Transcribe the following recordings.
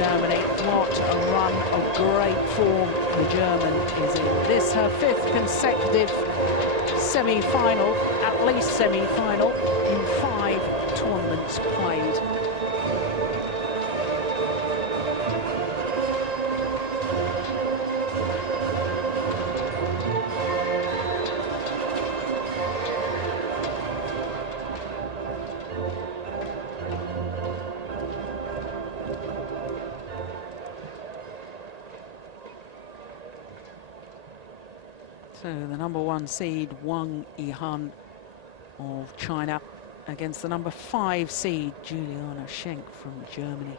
Germany. What a run of great form the German is in. This her 5th consecutive semi-final, at least semi-final, in 5 tournaments played. So the #1 seed, Wang Yihan of China, against the #5 seed, Juliane Schenk from Germany.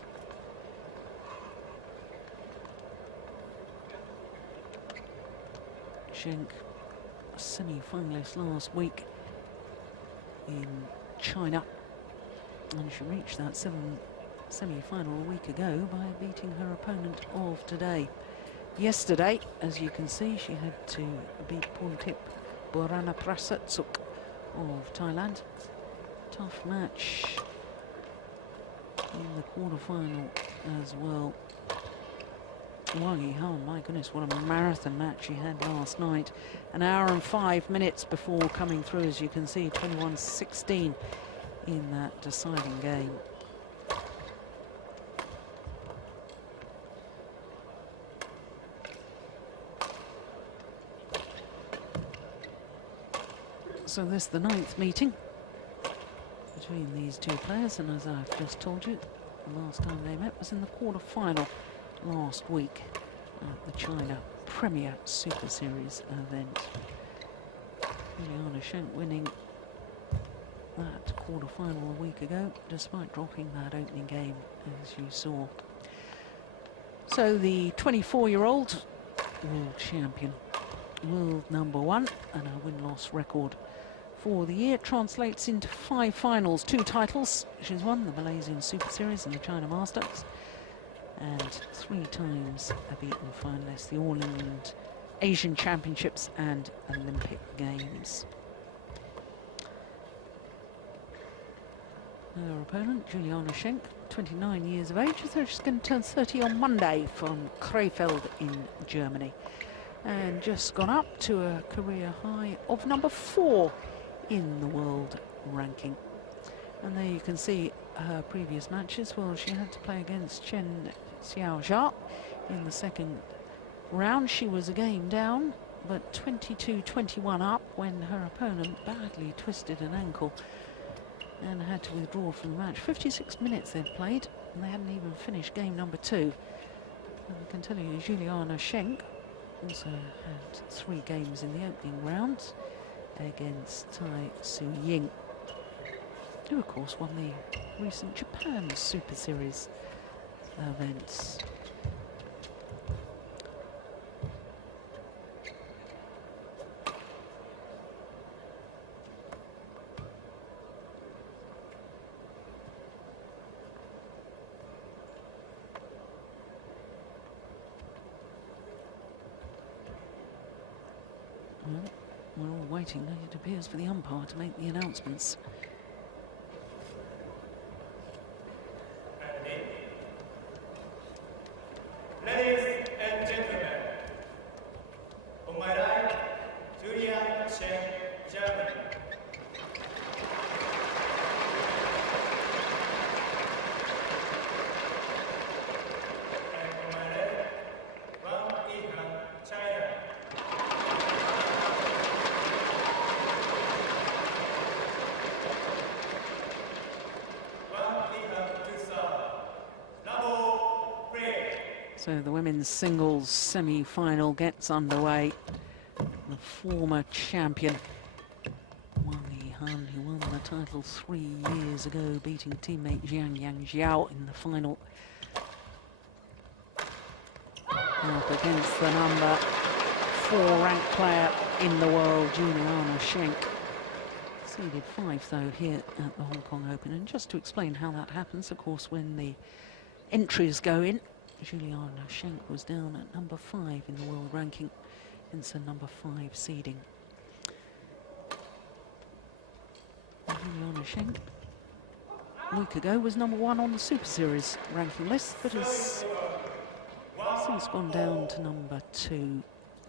Schenk, a semi-finalist last week in China, and she reached that semi-final a week ago by beating her opponent of today. Yesterday, as you can see, she had to beat Pontip Boranaprasatsuk of Thailand. Tough match in the quarterfinal as well. Wang Yihan, my goodness, what a marathon match she had last night. An hour and 5 minutes before coming through, as you can see, 21-16 in that deciding game. So this is the 9th meeting between these two players, and as I've just told you, the last time they met was in the quarter-final last week at the China Premier Super Series event. Juliane Schenk winning that quarter-final a week ago, despite dropping that opening game, as you saw. So the 24-year-old world champion, world #1, and a win-loss record for the year translates into 5 finals, 2 titles. She's won the Malaysian Super Series and the China Masters, and 3 times a beaten finalist, the All England Asian Championships and Olympic Games. Her opponent, Juliane Schenk, 29 years of age, so she's going to turn 30 on Monday, from Krefeld in Germany, and just gone up to a career high of #4 in the world ranking. And there you can see her previous matches. Well, she had to play against Chen Xiaojia in the 2nd round. She was a game down, but 22-21 up when her opponent badly twisted an ankle and had to withdraw from the match. 56 minutes they've played, and they hadn't even finished game #2. And I can tell you, Juliane Schenk also had 3 games in the opening round against Tai Su-ying, who of course won the recent Japan Super Series events. Well, we're all waiting, it appears, for the umpire to make the announcements. Ladies and gentlemen, on my right, Juliane Schenk, Germany. And on my left, Wang Yihan, China. So the women's singles semi-final gets underway. The former champion, Wang Yihan, who won the title 3 years ago, beating teammate Jiang Yangjiao in the final. Up against the #4 ranked player in the world, Juliane Schenk. Seeded 5, though, here at the Hong Kong Open. And just to explain how that happens, of course, when the entries go in, Juliane Schenk was down at #5 in the world ranking, hence a #5 seeding. Juliane Schenk a week ago was #1 on the Super Series ranking list, but has since gone down to #2,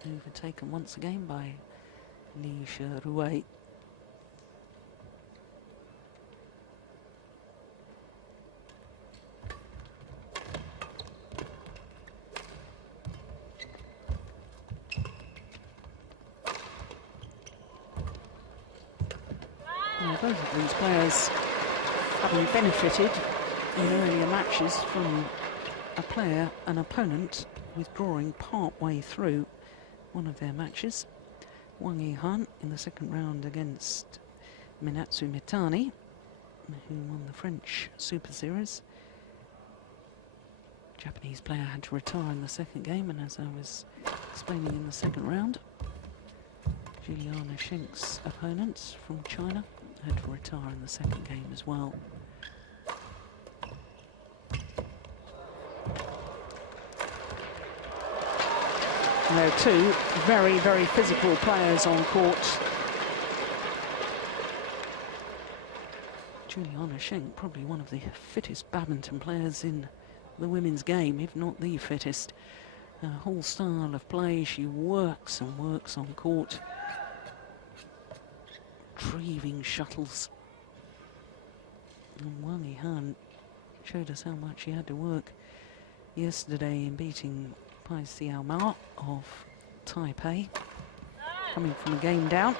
overtaken once again by Li Sherui. Now, both of these players having benefited in earlier matches from a player, an opponent, withdrawing part-way through one of their matches. Wang Yihan in the second round against Minatsu Mitani, who won the French Super Series. Japanese player had to retire in the second game, and as I was explaining in the second round, Juliane Schenk's opponent from China had to retire in the second game as well. There are two very, very physical players on court. Juliane Schenk, probably one of the fittest badminton players in the women's game, if not the fittest. Her whole style of play, she works and works on court, retrieving shuttles. And Wang Yihan showed us how much she had to work yesterday in beating Pai Xiao Ma of Taipei, coming from a game down.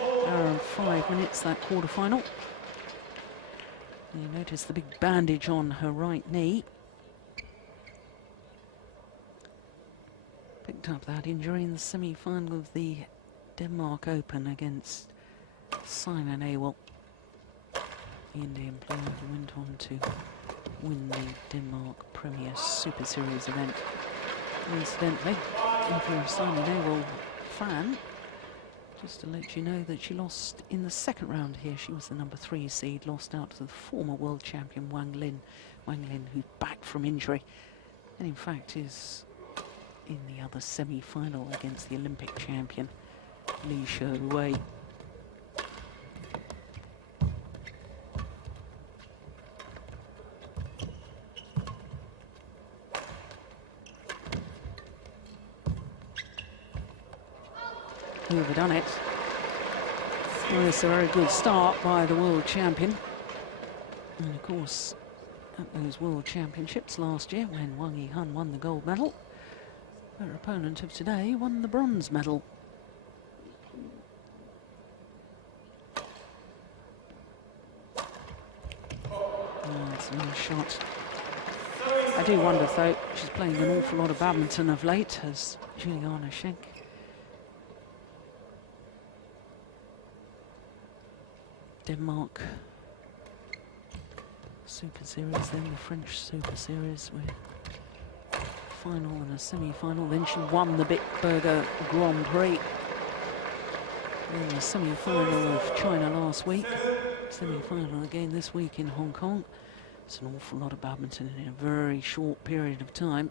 Hour and 5 minutes, that quarter-final. You notice the big bandage on her right knee. Picked up that injury in the semi-final of the Denmark Open against Simon Awell, the Indian player who went on to win the Denmark Premier Super Series event. Incidentally, if you're a Simon Awell fan, just to let you know that she lost in the second round here. She was the #3 seed, lost out to the former world champion Wang Lin. Wang Lin, who's back from injury, and in fact is in the other semi-final against the Olympic champion Li Sherui. Overdone it. Well, it's a very good start by the world champion. And of course, at those world championships last year, when Wang Yihan won the gold medal, her opponent of today won the bronze medal. That's a nice shot. I do wonder, though, she's playing an awful lot of badminton of late, as Juliane Schenk. Denmark Super Series, then the French Super Series with final and a semi-final. Then she won the Bitburger Grand Prix in the semi-final of China last week. Semi-final again this week in Hong Kong. It's an awful lot of badminton in a very short period of time.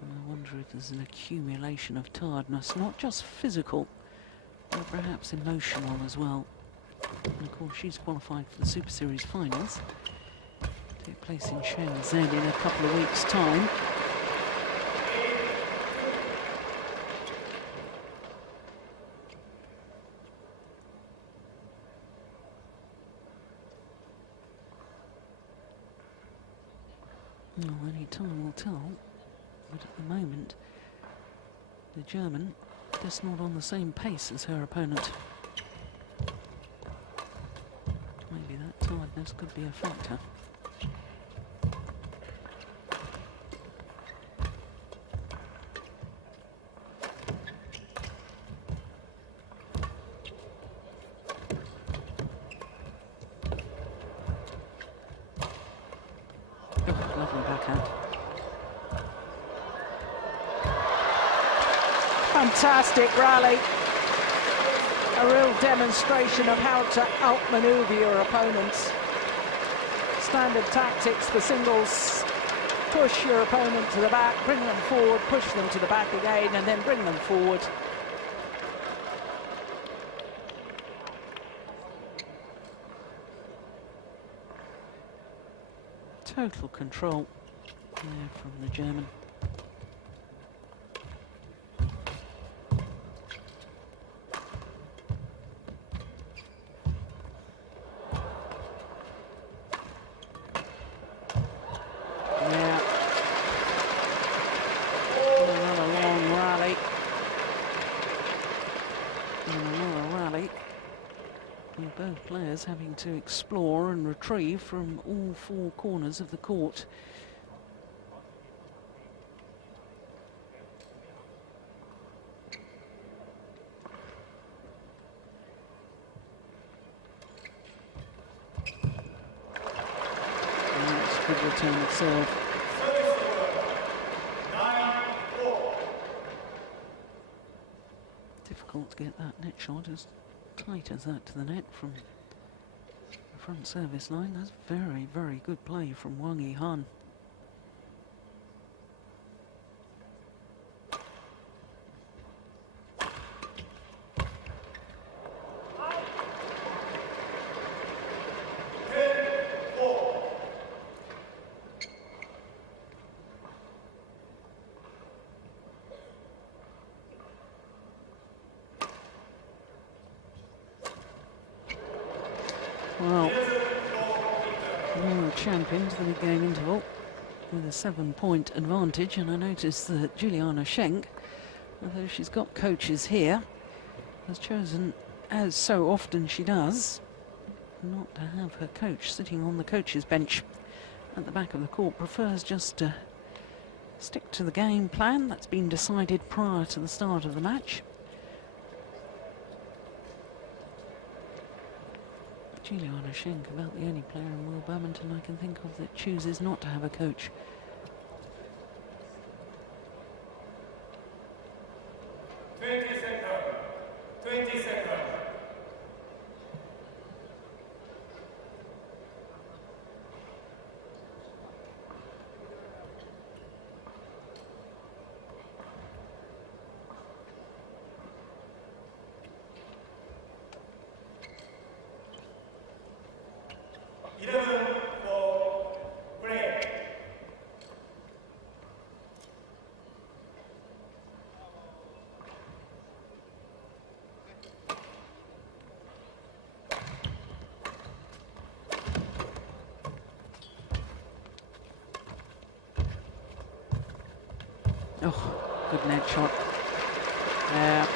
And I wonder if there's an accumulation of tiredness, not just physical, but perhaps emotional as well. And of course, she's qualified for the Super Series Finals. Take place in Shenzhen in a couple of weeks' time. Well, only time will tell. But at the moment, the German just not on the same pace as her opponent. Maybe that tiredness could be a factor. Oh, lovely backhand. Fantastic rally. A real demonstration of how to outmaneuver your opponents. Standard tactics for singles. Push your opponent to the back, bring them forward, push them to the back again, and then bring them forward. Total control there from the German. Yeah. Another long rally. And another rally. With both players having to explore and retrieve from all four corners of the court. And that's a good return of serve. Difficult to get that net shot as tight as that to the net from the front service line. That's very, very good play from Wang Yihan. Well, world champions in the game interval with a 7-point advantage, and I noticed that Juliane Schenk, although she's got coaches here, has chosen, as so often she does, not to have her coach sitting on the coach's bench at the back of the court. Prefers just to stick to the game plan that's been decided prior to the start of the match. Juliane Schenk, about the only player in world badminton I can think of that chooses not to have a coach. Oh, good net shot. Yeah.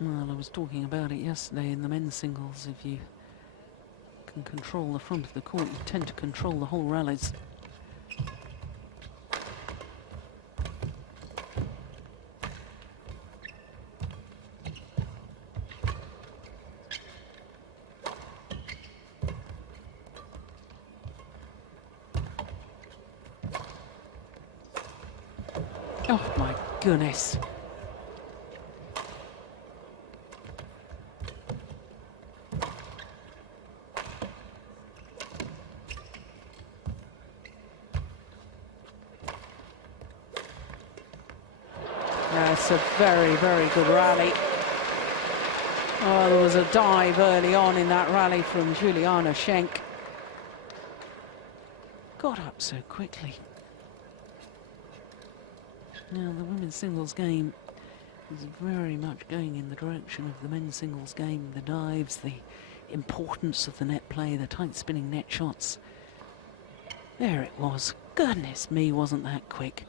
Well, I was talking about it yesterday in the men's singles. If you can control the front of the court, you tend to control the whole rallies. Oh my goodness. That's a very, very good rally. Oh, there was a dive early on in that rally from Juliane Schenk. Got up so quickly. Now, the women's singles game is very much going in the direction of the men's singles game. The dives, the importance of the net play, the tight spinning net shots. There it was. Goodness me, wasn't that quick.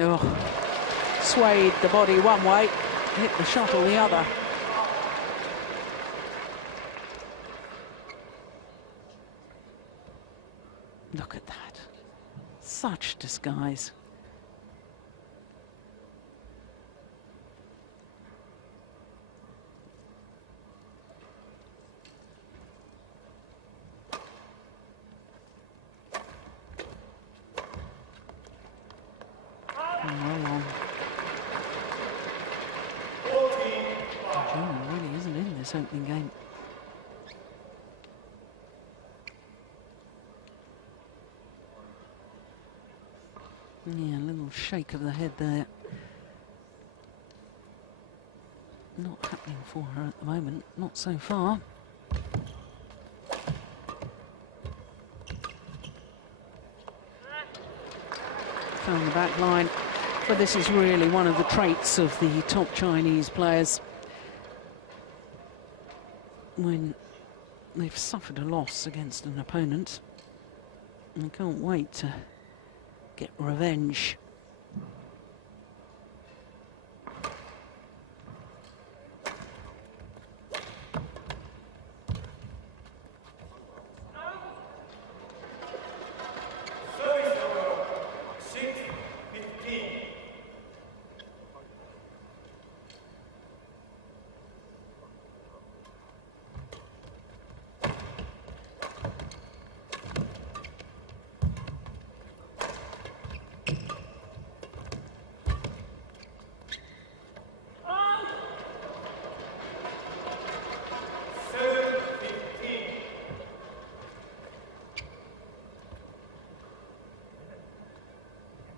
Oh, swayed the body one way, hit the shuttle the other. Look at that. Such disguise. Kowloon really isn't in this opening game. Yeah, a little shake of the head there. Not happening for her at the moment, not so far. Found the back line, but this is really one of the traits of the top Chinese players. When they've suffered a loss against an opponent, and can't wait to get revenge.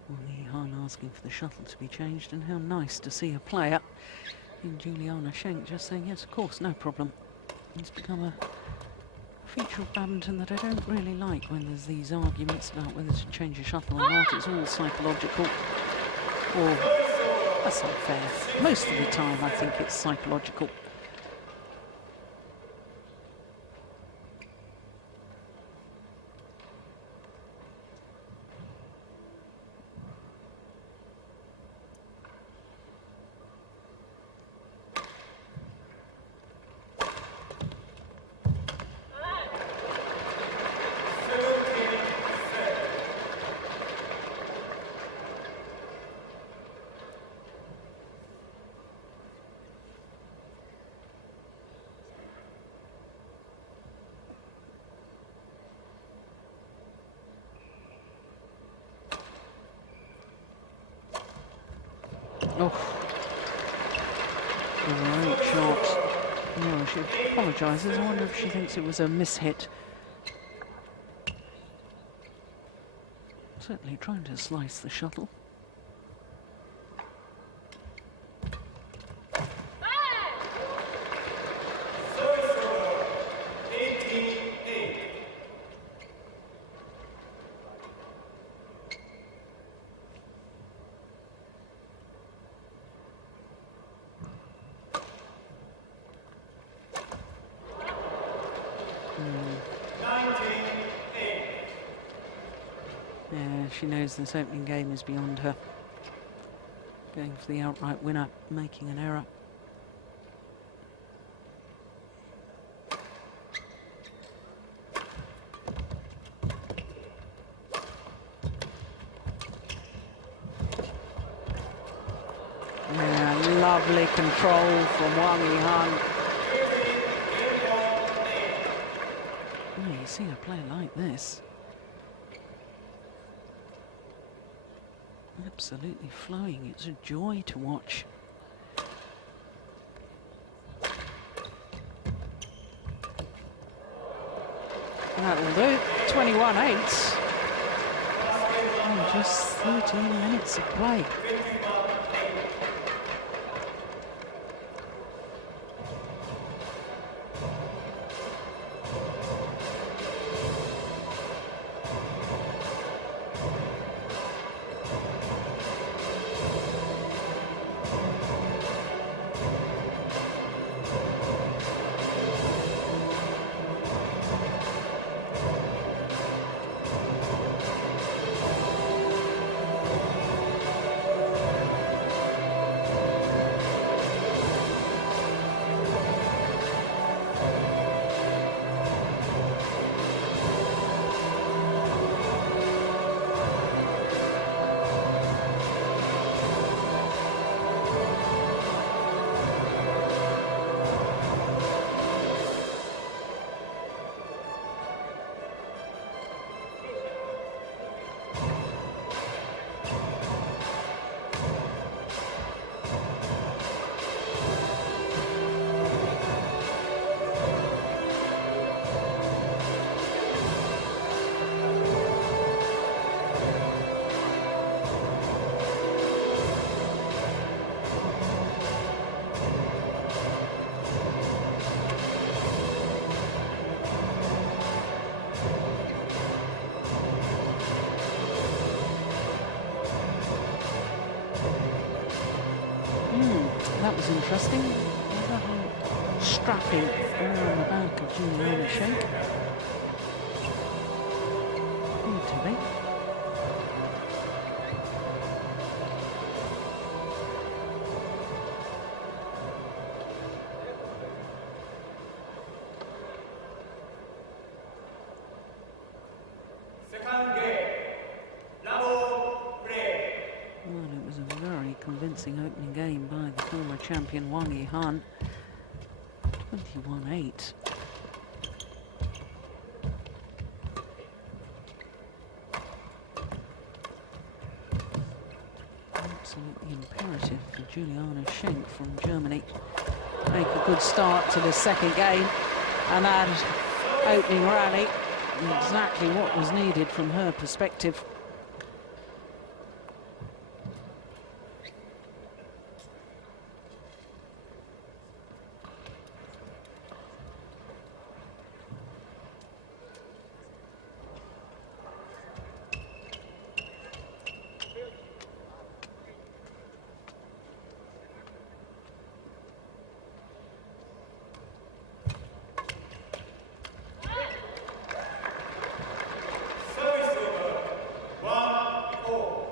Wang Yihan asking for the shuttle to be changed, and how nice to see a player in Juliane Schenk just saying, yes, of course, no problem. It's become a feature of badminton that I don't really like when there's these arguments about whether to change a shuttle or not. It's all psychological, or that's not fair. Most of the time I think it's psychological. Oh, great shot. No, she apologises. I wonder if she thinks it was a mishit. Certainly trying to slice the shuttle. Yeah, she knows this opening game is beyond her. Going for the outright winner, making an error. Yeah, lovely control from Wang Yihan. You see a player like this, absolutely flowing. It's a joy to watch. That'll do. 21-8. And just 13 minutes of play. interesting. There's a whole strapping around the back of Juliane Schenk. Appeared to be. Second game, level play. Well, it was a very convincing opening game by the former champion Wang Yihan. 21-8. Absolutely imperative for Juliane Schenk from Germany. Make a good start to the second game, and that opening rally, exactly what was needed from her perspective. Service over, 1-0.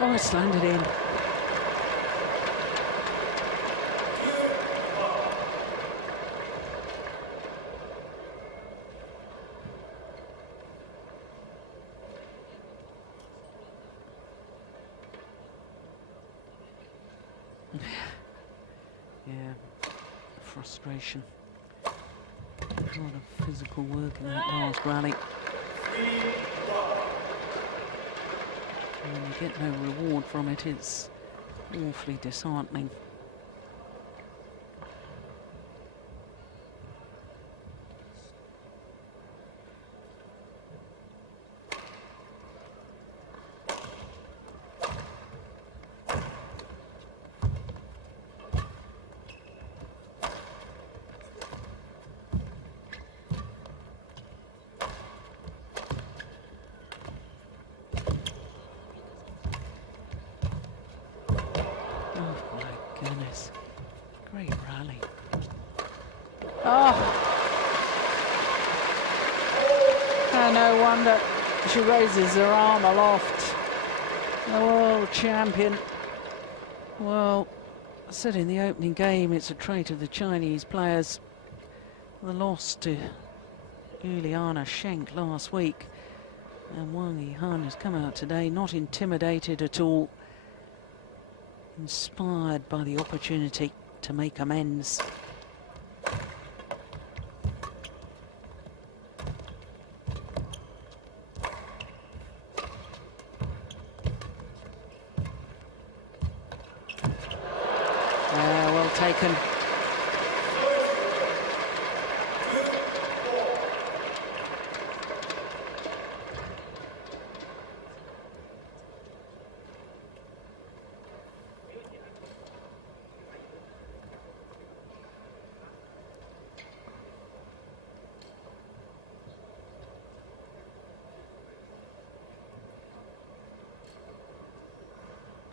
Oh, it's landed in. Yeah, frustration. A lot of physical work in that last rally. When you get no reward from it, it's awfully disheartening. Goodness, great rally. Oh, and no wonder she raises her arm aloft. The world champion. Well, I said in the opening game, it's a trait of the Chinese players. The loss to Juliane Schenk last week, and Wang Yihan has come out today not intimidated at all. Inspired by the opportunity to make amends. Well taken.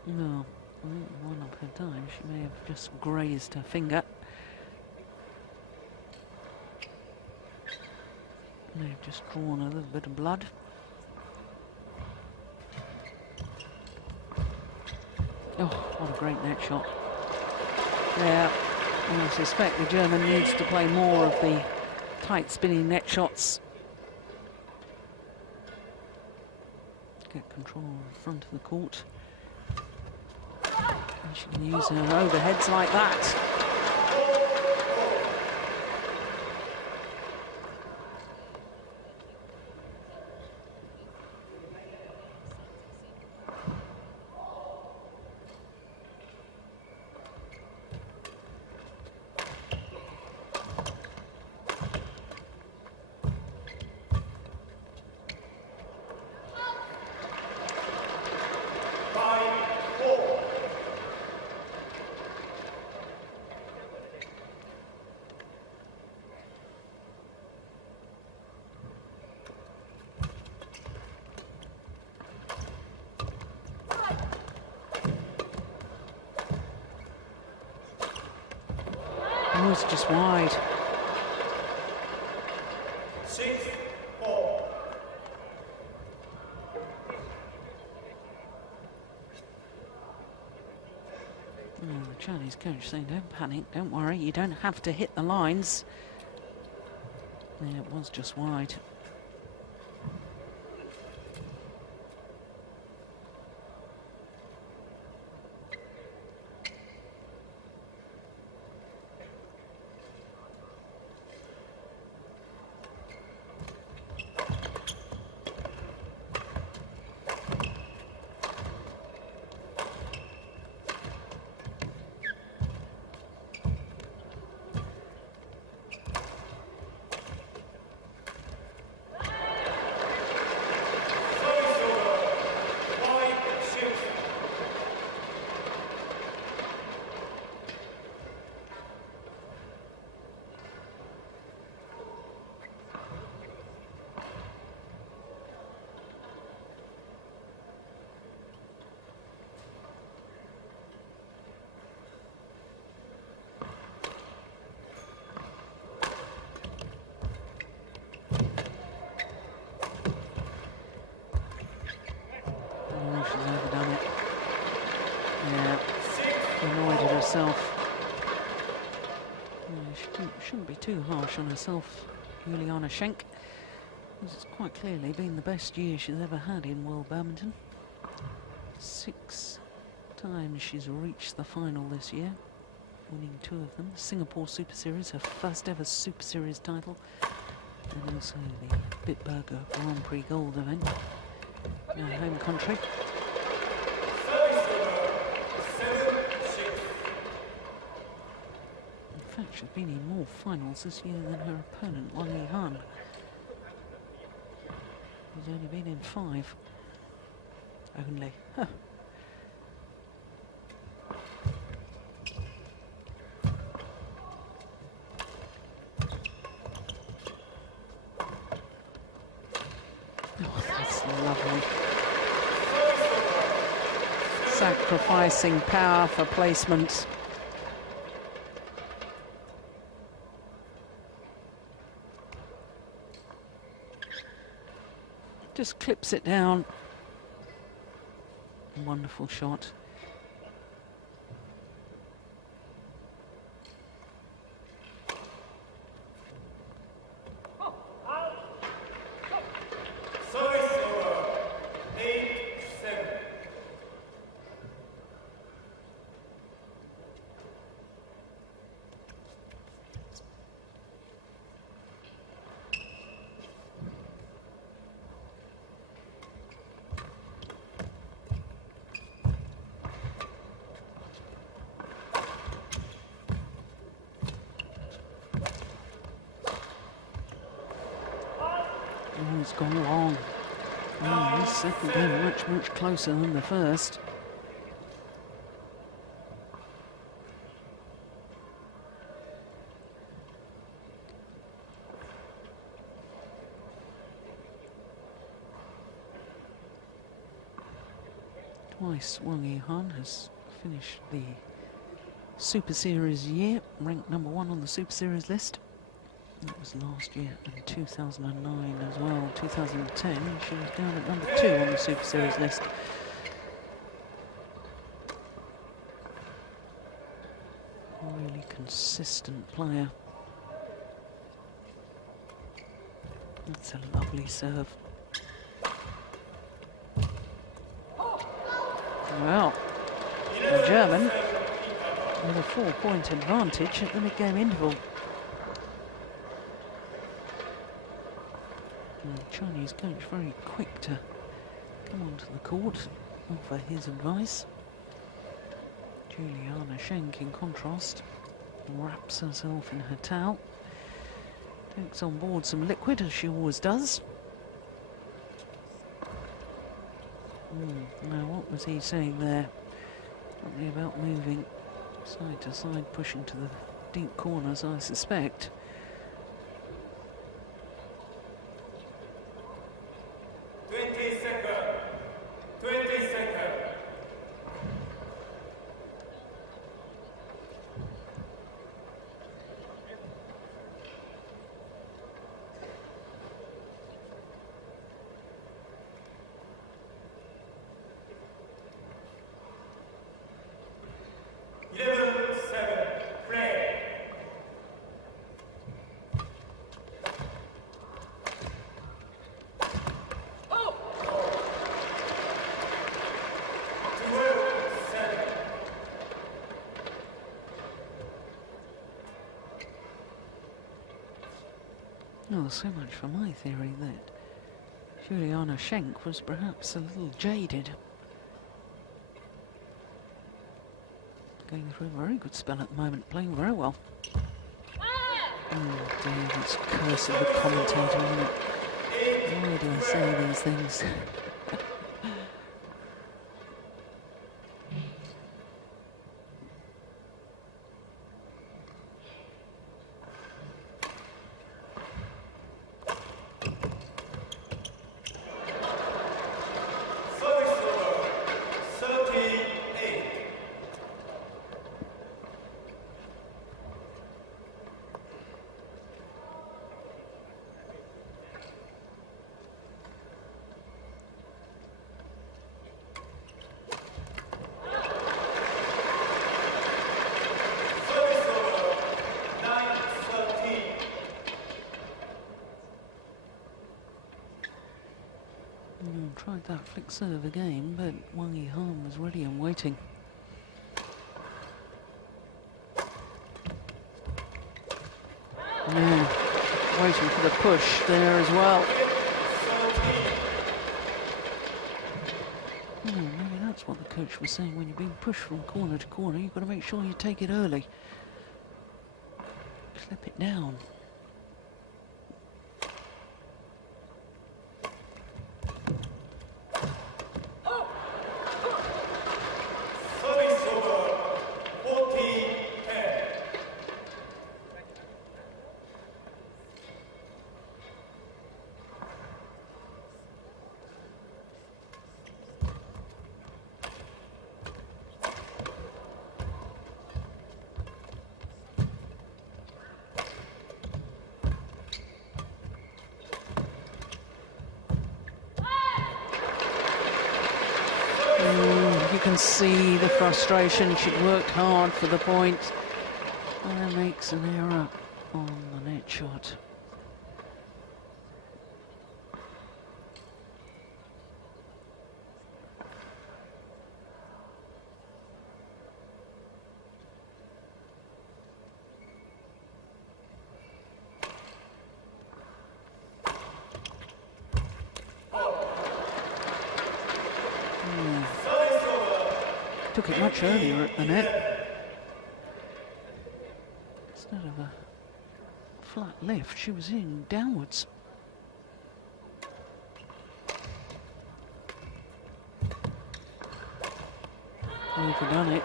No, I think one of her times she may have just grazed her finger. May have just drawn a little bit of blood. Oh, what a great net shot. Yeah, I suspect the German needs to play more of the tight spinning net shots. Get control of the front of the court. And she can use her overheads like that. Oh, it's just wide. 6-4. The Chinese coach saying, don't panic, don't worry, you don't have to hit the lines. Yeah, it was just wide. She's overdone it. Yeah, annoyed at herself. Yeah, she shouldn't be too harsh on herself, Juliane Schenk. This has quite clearly been the best year she's ever had in World Badminton. 6 times she's reached the final this year, winning 2 of them. Singapore Super Series, her first ever Super Series title, and also the Bitburger Grand Prix Gold event in her home country. In fact, she's been in more finals this year than her opponent, Wang Yihan. He's only been in 5. Only. Huh. Oh, that's lovely. Sacrificing power for placement. Just clips it down. Wonderful shot. Oh, it's gone long. Oh, this second game much, much closer than the first. Twice Wang Yihan has finished the Super Series year, ranked #1 on the Super Series list. That was last year, and 2009 as well. 2010, she was down at #2 on the Super Series list. Really consistent player. That's a lovely serve. Well, the German with a 4-point advantage at the mid-game interval. And the Chinese coach very quick to come onto the court, offer his advice. Juliane Schenk, in contrast, wraps herself in her towel, takes on board some liquid, as she always does. Now, what was he saying there? Something about moving side to side, pushing to the deep corners, I suspect. Oh, so much for my theory that Juliane Schenk was perhaps a little jaded. Going through a very good spell at the moment, playing very well. Oh dear, this curse of the commentator, isn't it? Why do I say these things? Tried that flick serve again, but Wang Yihan was ready and waiting. Yeah, waiting for the push there as well. Oh, maybe that's what the coach was saying. When you're being pushed from corner to corner, you've got to make sure you take it early. Clip it down. You can see the frustration. She'd worked hard for the point and makes an error on the net shot. Took it much earlier at the net. Instead of a flat lift, she was in downwards. Overdone it.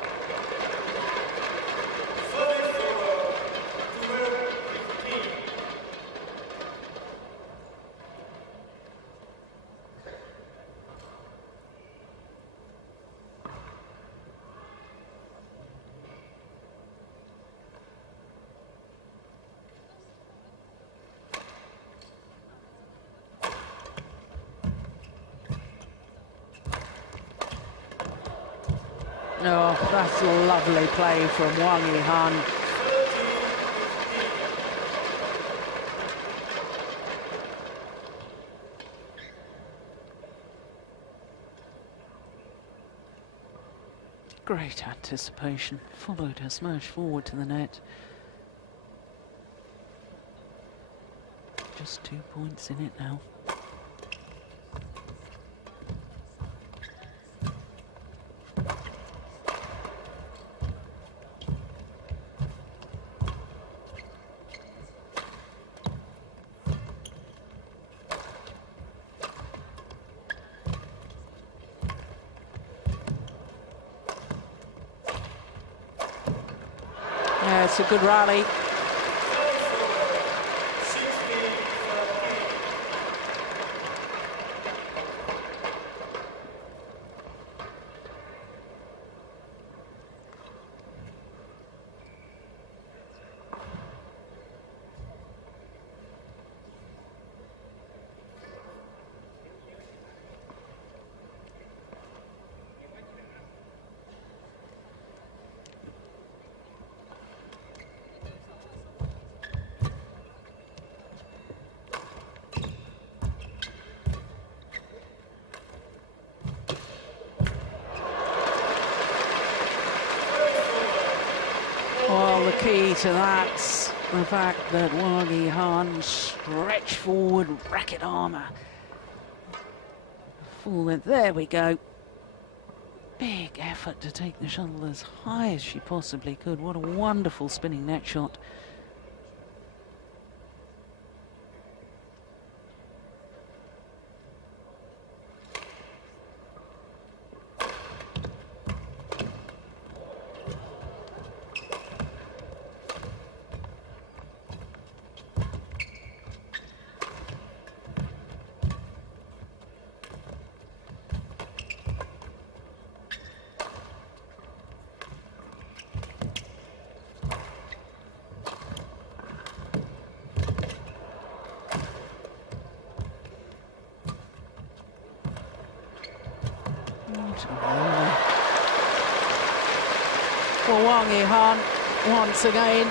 Oh, that's a lovely play from Wang Yihan. Great anticipation, followed her smash forward to the net. Just 2 points in it now. Yeah, it's a good rally. Well, the key to that's the fact that Wang Yihan stretched forward, racket armour. Full length, there we go. Big effort to take the shuttle as high as she possibly could. What a wonderful spinning net shot. Well, Wang Yihan once again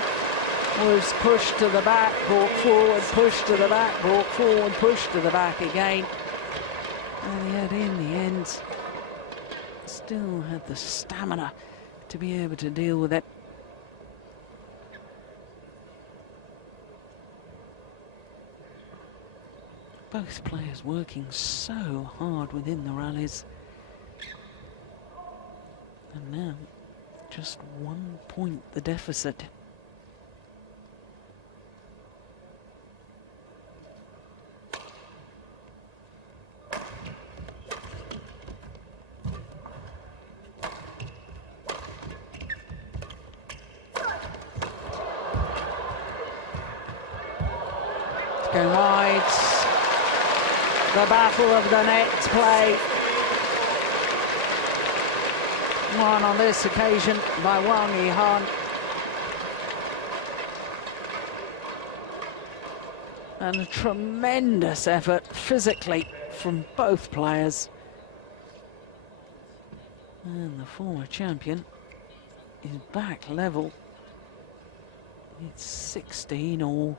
was pushed to the back, brought forward, pushed to the back, brought forward, pushed to the back again. And yet in the end, still had the stamina to be able to deal with it. Both players working so hard within the rallies. And now, just 1 point the deficit. It's going wide. The battle of the nets play. Won on this occasion by Wang Yihan. And a tremendous effort physically from both players. And the former champion is back level. It's 16 all.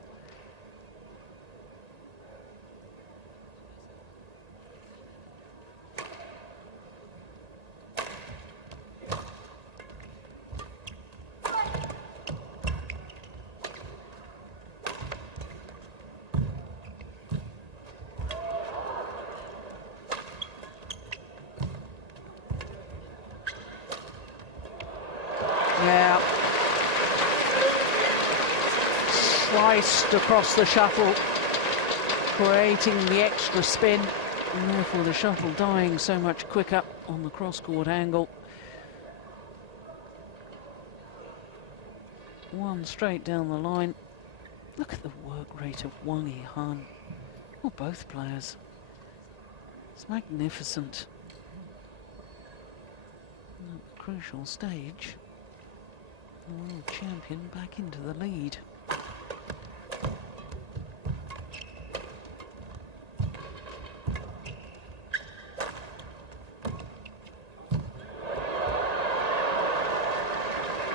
Yeah. Sliced across the shuttle, creating the extra spin, and therefore the shuttle dying so much quicker on the cross-court angle. One straight down the line. Look at the work rate of Wang Yihan. Well, both players. It's magnificent. At the crucial stage. The world champion back into the lead.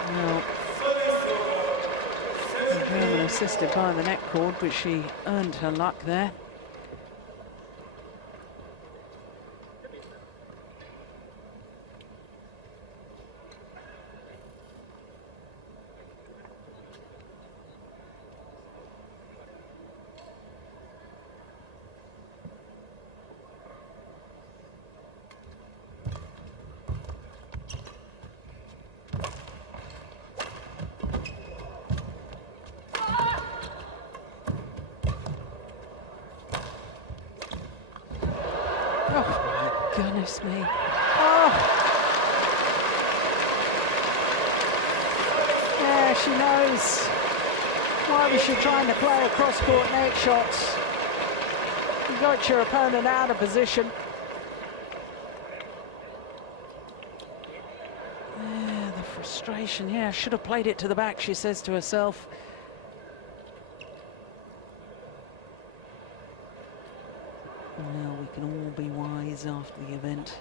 Well, the German assisted by the net cord, but she earned her luck there. Oh, my goodness me. Oh! Yeah, she knows. Why was she trying to play a cross-court net shots? You got your opponent out of position. Yeah, the frustration. Yeah, should have played it to the back, she says to herself. Well, we can all be wise after the event.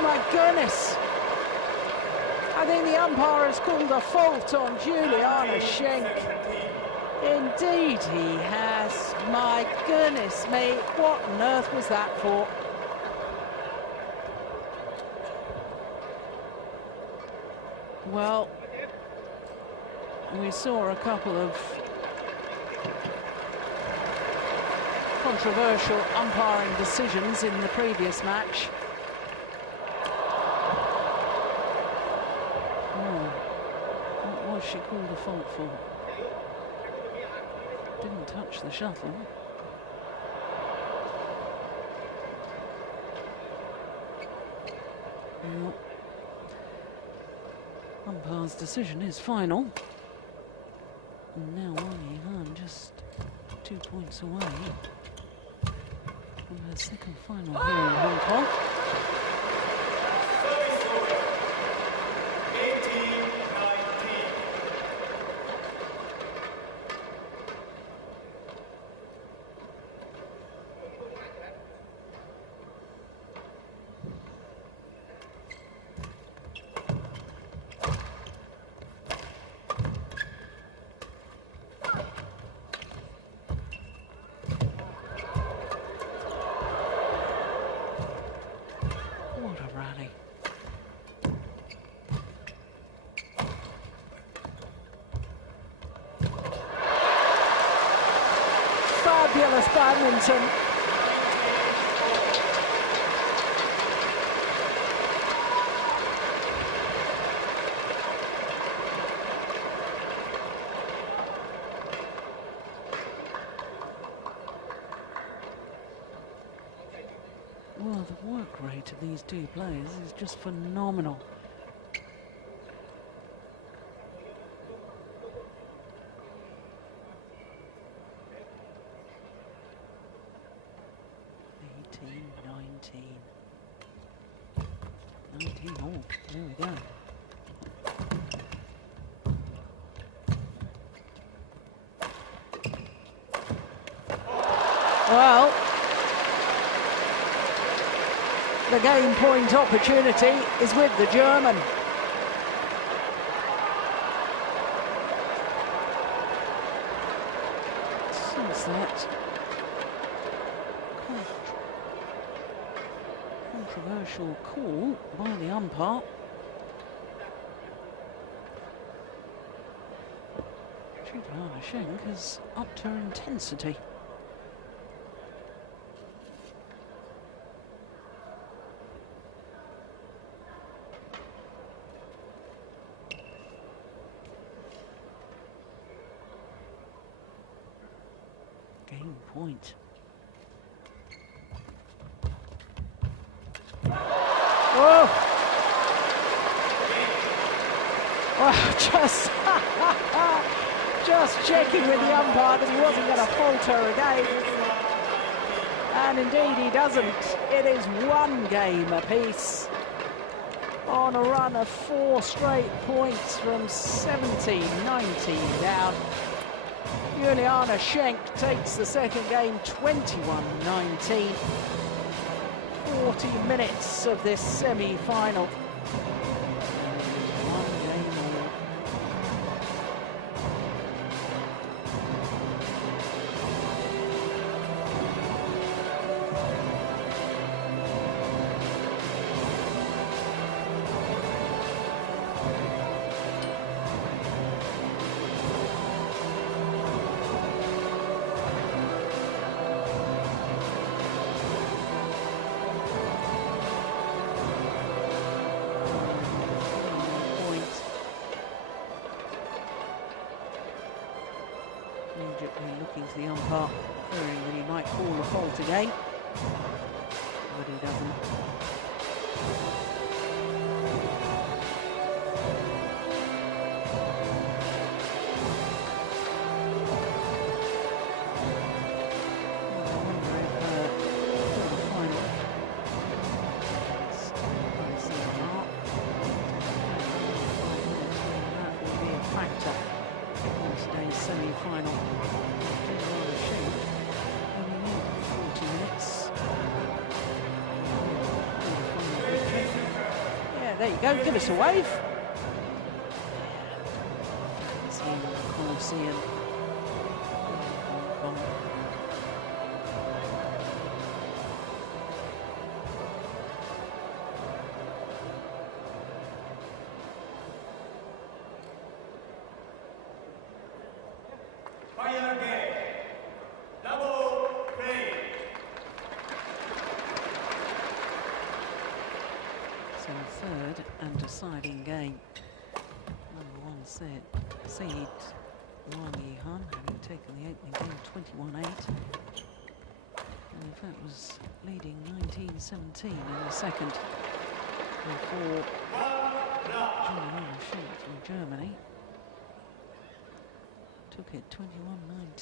Oh my goodness! I think the umpire has called a fault on Juliane Schenk. Indeed he has. My goodness me, what on earth was that for? Well, we saw a couple of controversial umpiring decisions in the previous match. Oh, what was she called a fault for? Didn't touch the shuttle. No. Umpire's decision is final. And now Wang Yihan just 2 points away from her second final here in Hong Kong. What a rally. Fabulous badminton. Well, the work rate of these two players is just phenomenal. Oh, there we go. Well, the game point opportunity is with the German. Since that controversial call by the umpire, Juliane Schenk has upped her intensity. Game point. Oh! Well, just checking with the umpire that he wasn't going to falter again. And indeed he doesn't. It is one game apiece on a run of 4 straight points from 17-19 down. Juliane Schenk takes the second game 21-19. 40 minutes of this semi-final. One game all. Immediately looking to the umpire, fearing that he might call a fault again, but he doesn't. Semi-final. Juliane Schenk only needed 40 minutes. There you go, give us a wave. It's the Coliseum. Hong Kong. Final game. Double play. So the third and deciding game. Number one seed Wang Yihan, having taken the opening game 21-8. And in fact was leading 19-17 in the second before Juliane Schenk from Germany took it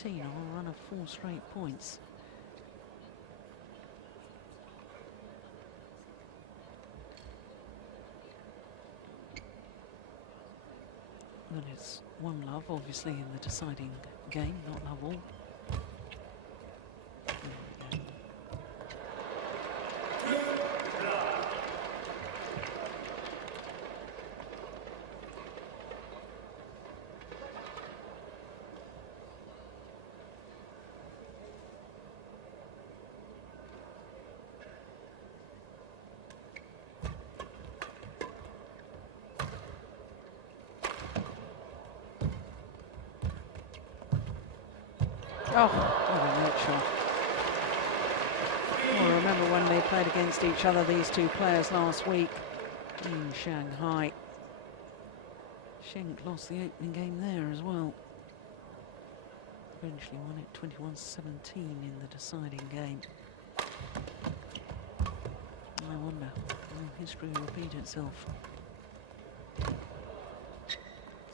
21-19 on a run of 4 straight points. Well, it's 1-love, obviously, in the deciding game, not love all. Oh, what a net shot. I remember when they played against each other, these two players last week in Shanghai. Schenk lost the opening game there as well. Eventually won it 21-17 in the deciding game. I wonder, will history repeat itself?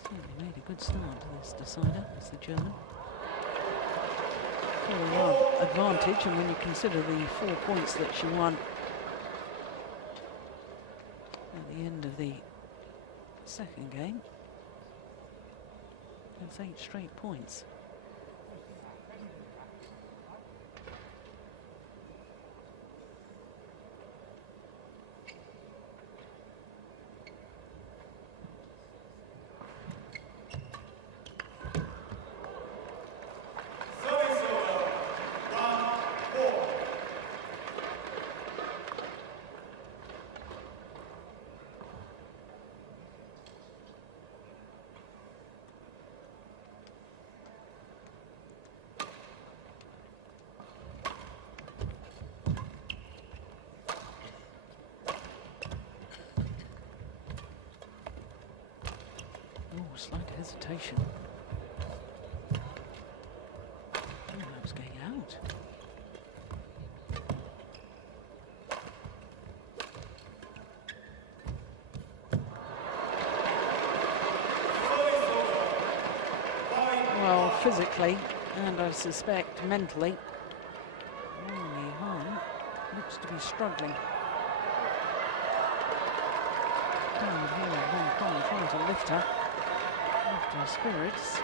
Certainly made a good start to this decider, it's the German. 4-love advantage, and when you consider the 4 points that she won at the end of the second game, that's 8 straight points. Oh, slight hesitation. Oh, that was going out. Well, physically, and I suspect mentally, Wang Yihan looks to be struggling. Down here in Hong Kong, trying to lift her spirits.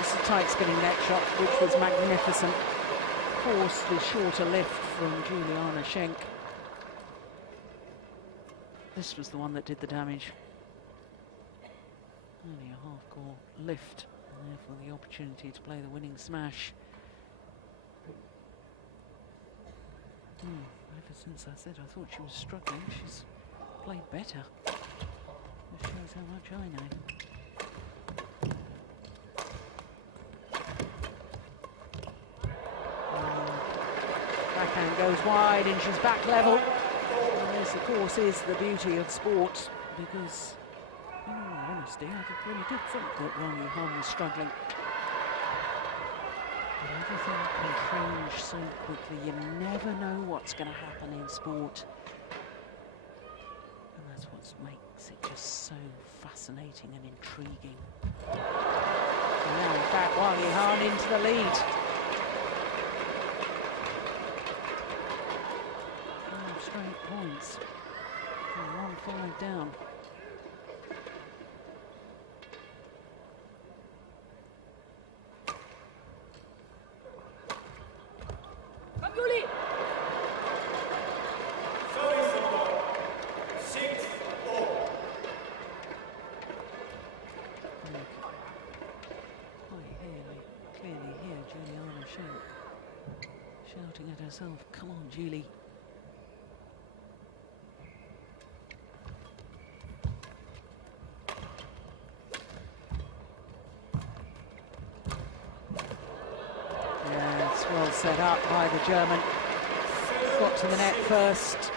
It's a tight spinning net shot, which was magnificent. Forced the shorter lift from Juliane Schenk. This was the one that did the damage. Only a half-court lift, and therefore the opportunity to play the winning smash. Ever since I said I thought she was struggling, she's played better. It shows how much I know. Backhand goes wide and she's back level. And this, of course, is the beauty of sport, because, in all honesty, I really did think that Wang Yihan was struggling. But everything can change so quickly. You never know what's going to happen in sport. And that's what makes it just so fascinating and intriguing. And now, in fact, Wang Yihan into the lead. 5 straight points. And 1-5 down. Clearly here, Juliane Schenk shouting at herself, "Come on, Julie." Yeah, it's well set up by the German. Got to the net first.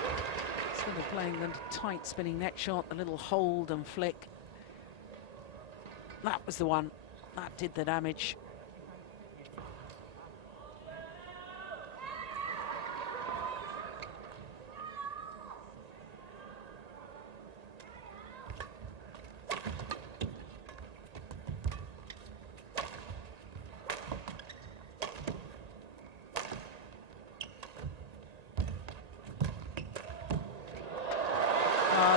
Sort of playing the tight spinning net shot, the little hold and flick. That was the one. That did the damage.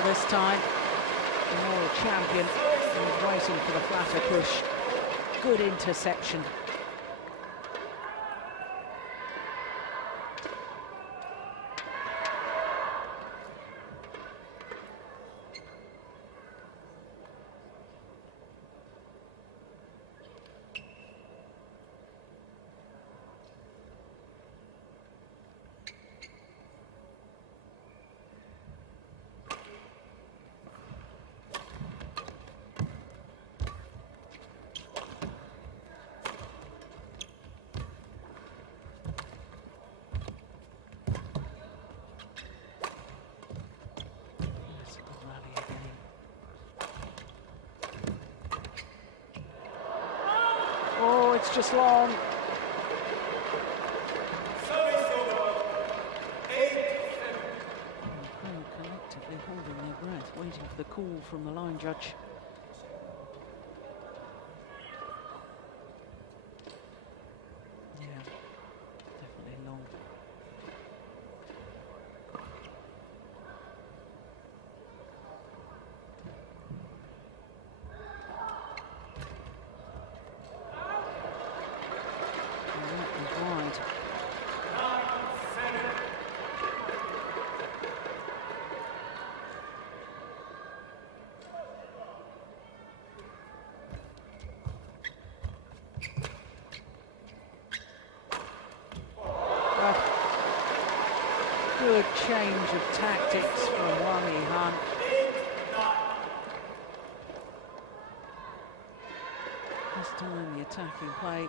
This time, the world champion was waiting for the flatter push. Good interception. Oh, it's just long. Collectively holding their breath, waiting for the call from the line judge. Yeah, definitely long. Good change of tactics from Wang Yihan. This time the attacking play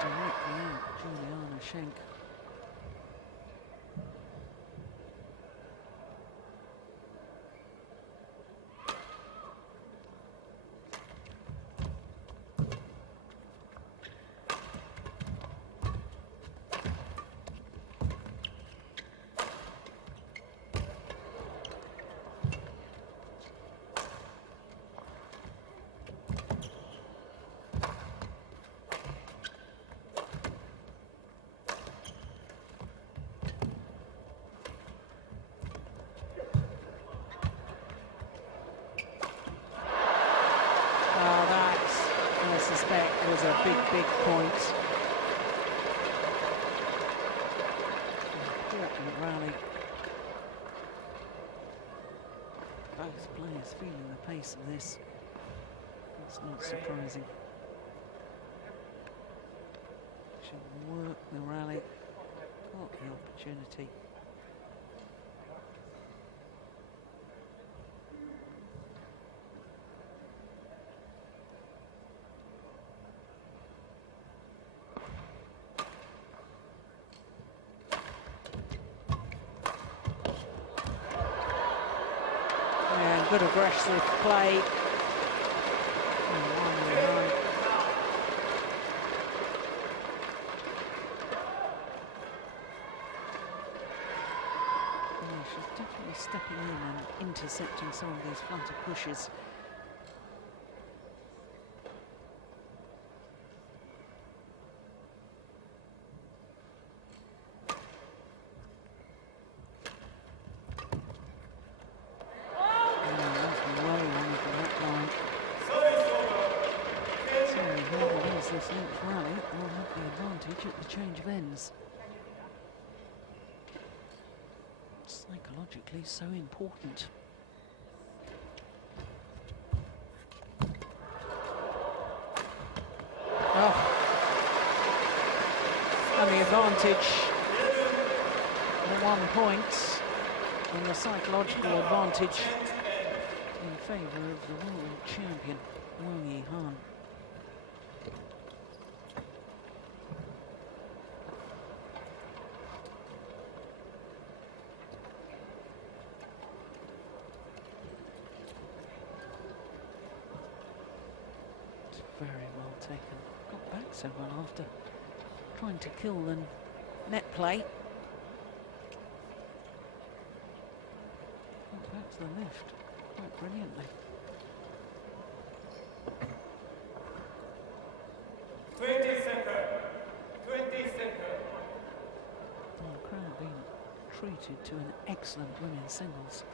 directly out Juliane Schenk. That was a big point. Important rally. Both players feeling the pace of this. It's not surprising. Should work the rally. Got the opportunity. Yeah, good aggressive play. She's definitely stepping in and intercepting some of these flutter pushes. This length rally will have the advantage at the change of ends. Psychologically so important. Oh. And the advantage, the 1 point, and the psychological advantage in favour of the world champion, Wang Yihan. Very well taken. Got back so well after trying to kill the net play. Got back to the left quite brilliantly. 20 seconds. 20 seconds. Oh, the crowd being treated to an excellent women's singles.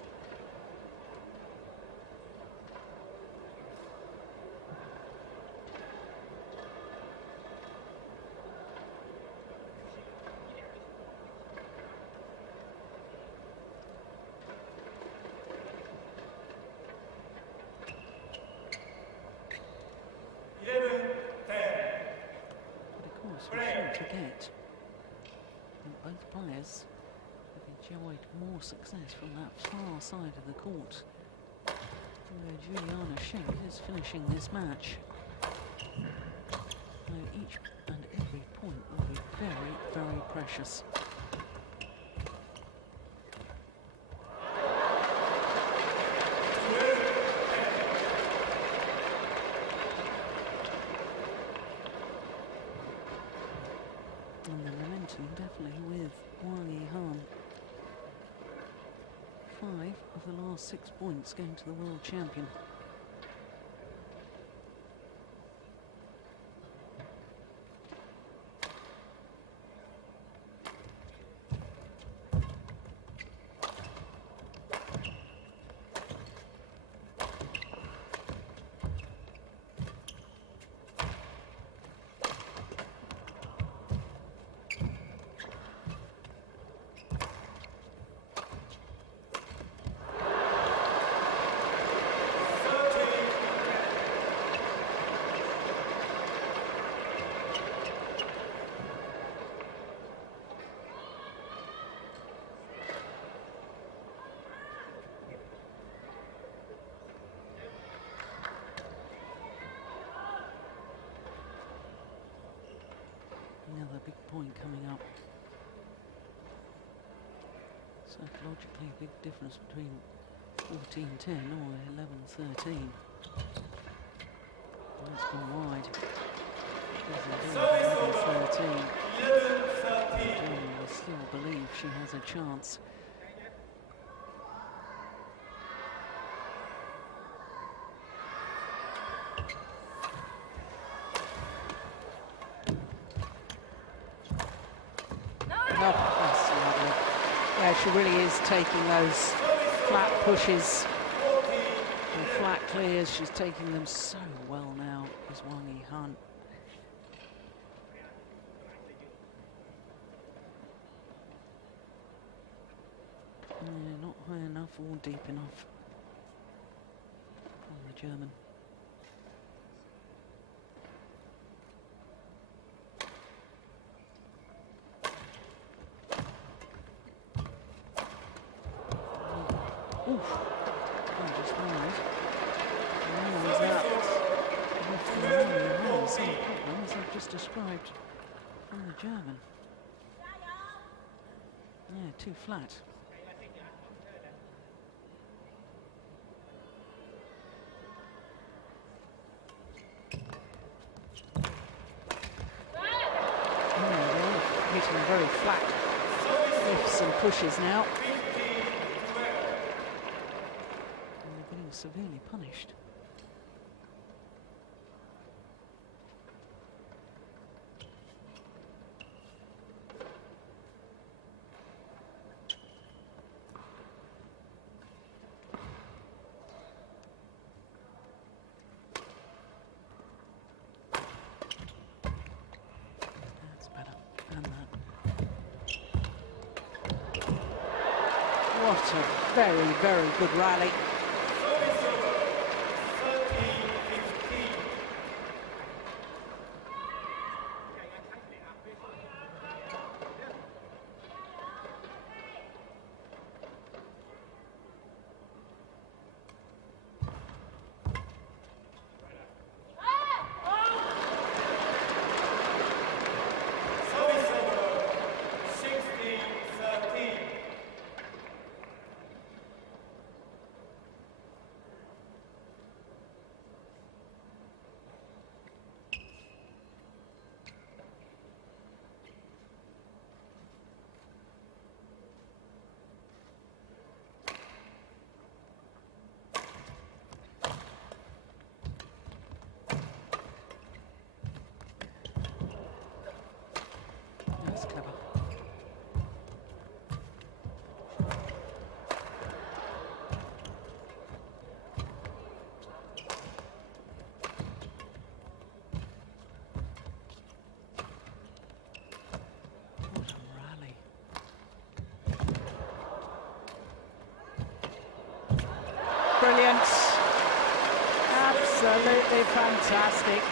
We shouldn't forget that both players have enjoyed more success from that far side of the court, where Juliane Schenk is finishing this match. So each and every point will be very, very precious. And the momentum definitely with Wang Yihan. 5 of the last 6 points going to the world champion. Another big point coming up. Psychologically, big difference between 14-10 or 11-13. That's gone wide. Does indeed. 11-13. I still believe she has a chance. Oh, that's lovely. Yeah, she really is taking those flat pushes and flat clears. She's taking them so well now, is Wang Yihan. Yeah, not high enough or deep enough from the German. described from the German. Yeah, too flat. Hitting very flat lifts and pushes now. And they're getting severely punished. What a very, very good rally. Brilliant. Absolutely fantastic.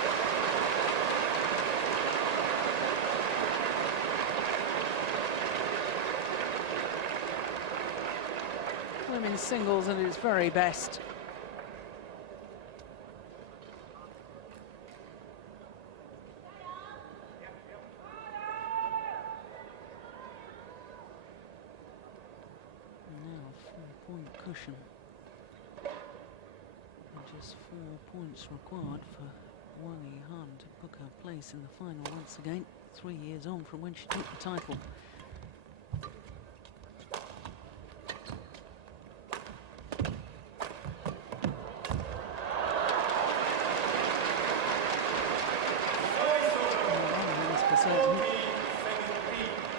Women's singles at its very best. Now 4-point cushion. Just 4 points required for Wang Yihan to book her place in the final once again, 3 years on from when she took the title.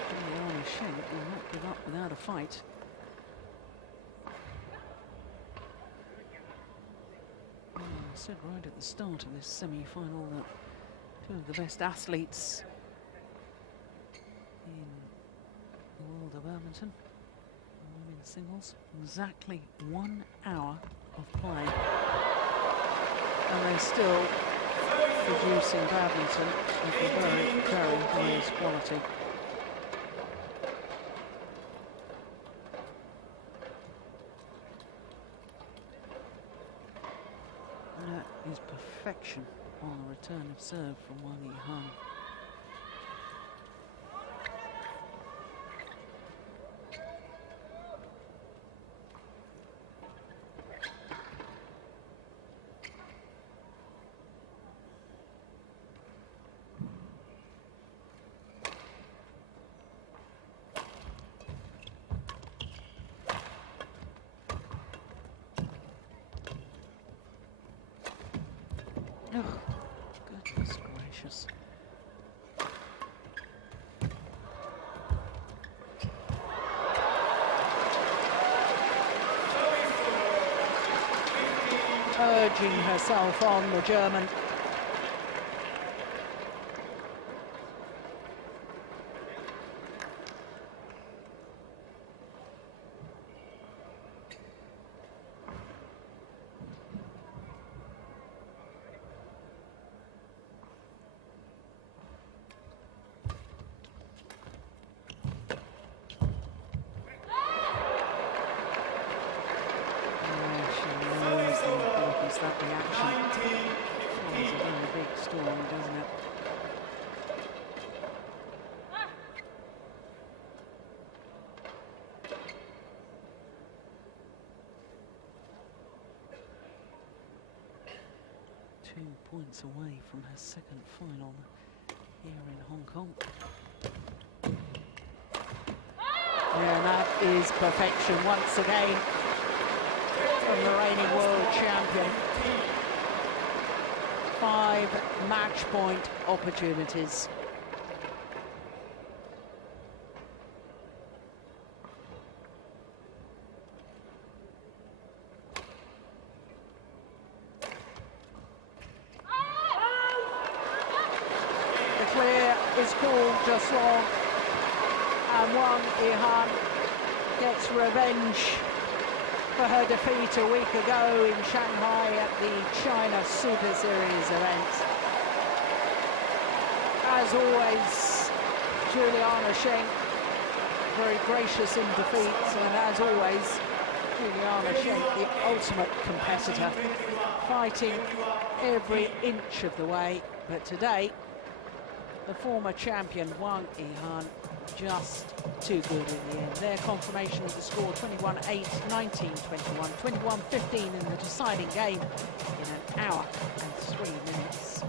Juliane Schenk will not give up without a fight. I said right at the start of this semi-final that two of the best athletes in the world of badminton, women's singles, exactly 1 hour of play, and they're still producing badminton of the very, very highest quality. That is perfection on the return of serve from Wang Yihan. Oh, goodness gracious. Urging herself on, the German. That reaction 2 points away from her second final here in Hong Kong. Yeah, and that is perfection once again from the reigning world champion. 5 match point opportunities. The clear is called just long, and Wang Yihan gets revenge for her defeat a week ago in Shanghai at the China Super Series event. As always, Juliane Schenk, very gracious in defeat, and as always, Juliane Schenk, the ultimate competitor, fighting every inch of the way. But today, the former champion Wang Yihan just too good in the end. Their confirmation of the score: 21-8, 19-21, 21-15 in the deciding game in 1 hour and 3 minutes.